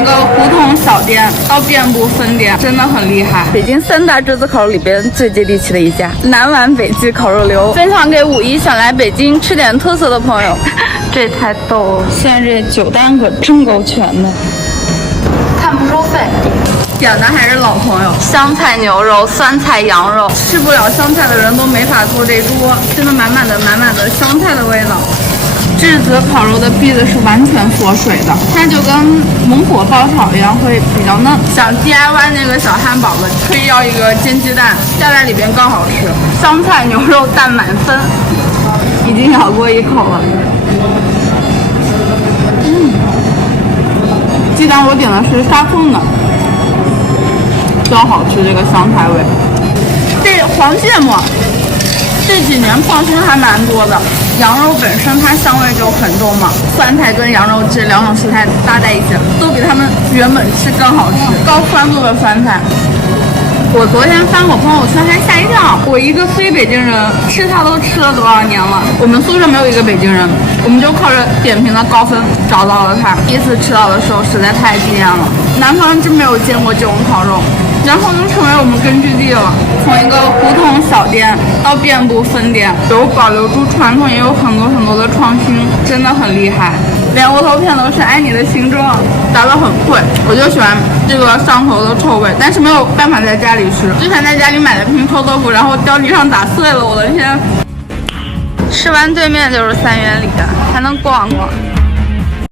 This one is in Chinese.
一个胡同小店到遍布分店，真的很厉害。北京3大炙子烤肉里边最接地气的一家，南碗北记烤肉流，分享给5一想来北京吃点特色的朋友。这太逗了，现在这酒单可真够全的，看不收费。点的还是老朋友，香菜牛肉、酸菜羊肉，吃不了香菜的人都没法做这桌，真的满满的香菜的味道。炙子烤肉的篦子是完全锁水的，它就跟猛火爆炒一样，会比较嫩。想 DIY 那个小汉堡的，可以要一个煎鸡蛋，下在里边刚好吃。香菜牛肉蛋满分，已经咬过一口了。鸡蛋我点的是沙葱的，刚好吃这个香菜味。这黄芥末这几年创新还蛮多的。羊肉本身它香味就很重嘛，酸菜跟羊肉这2种食材搭在一起，都比他们原本吃更好吃。高酸度的酸菜，我昨天翻我朋友圈还吓一跳，我一个非北京人吃它都吃了多少年了。我们宿舍没有一个北京人，我们就靠着点评的高分找到了它。第一次吃到的时候实在太惊艳了，南方真没有见过这种烤肉。然后就成为我们根据地了，从一个胡同小店到遍布分店，有保留住传统，也有很多的创新，真的很厉害。连窝头片都是爱你的形状，打得很贵。我就喜欢这个上头的臭味，但是没有办法在家里吃。之前在家里买的瓶臭豆腐，然后掉地上打碎了，我的天！吃完对面就是3元里，还能逛逛。